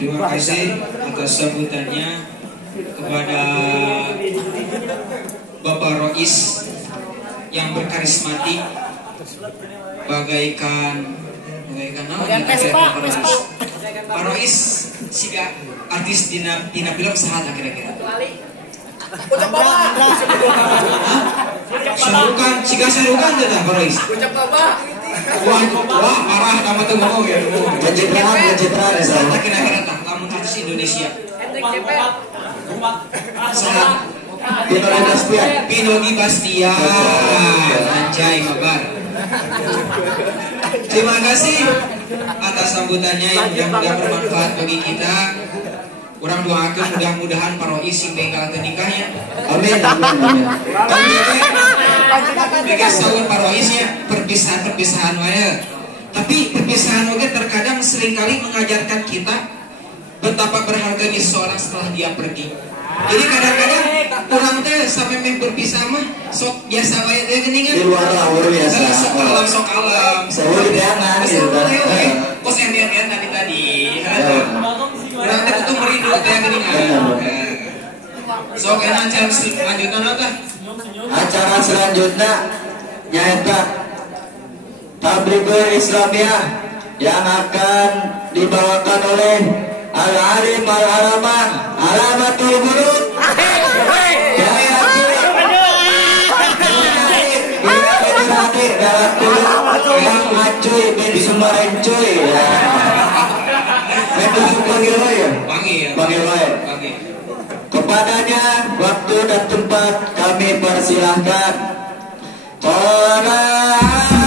Terima kasih atas sambutannya kepada Bapak Rois yang berkarismatik bagaikan Pak Rois siga artis dina film saha kira-kira. Ucap Bapak. Sarukan, siga sarukan teh Pak Rois. Ucap Bapak. Wah, parah kamu tuh ngomong ya. Pencitraan Saha kira-kira tah lamun artis Indonesia. Saha Pinogi Bastian. Anjay mabar. Terima kasih atas sambutannya yang mudah-mudahan bermanfaat bagi kita. Kurang doakan mudah-mudahan Pak Rois sing bengkal nikahnya. Amin. Bekas tahun Pak Rois ya perpisahan wae. Tapi perpisahan wae terkadang seringkali mengajarkan kita betapa berharganya seseorang setelah dia pergi. Jadi kadang-kadang orang teh sampai berpisah mah sok biasa wae teh geuningan. Di luar biasa. Sok alam. Sewu di angan gitu kan. Kos ender tadi. Orang teh kudu merindu teh geuningan. Sok enak acara selanjutnya teh. Acara selanjutnya nyaeta Tabligh Islamiyah yang akan dibawakan oleh Al-Alim Al-Alaman Alamatul Buruk. Yang ngacuy bin Sumaren cuy ya. Itu panggil ya. Panggil ya. Kepadanya waktu dan tempat kami persilahkan. Tolong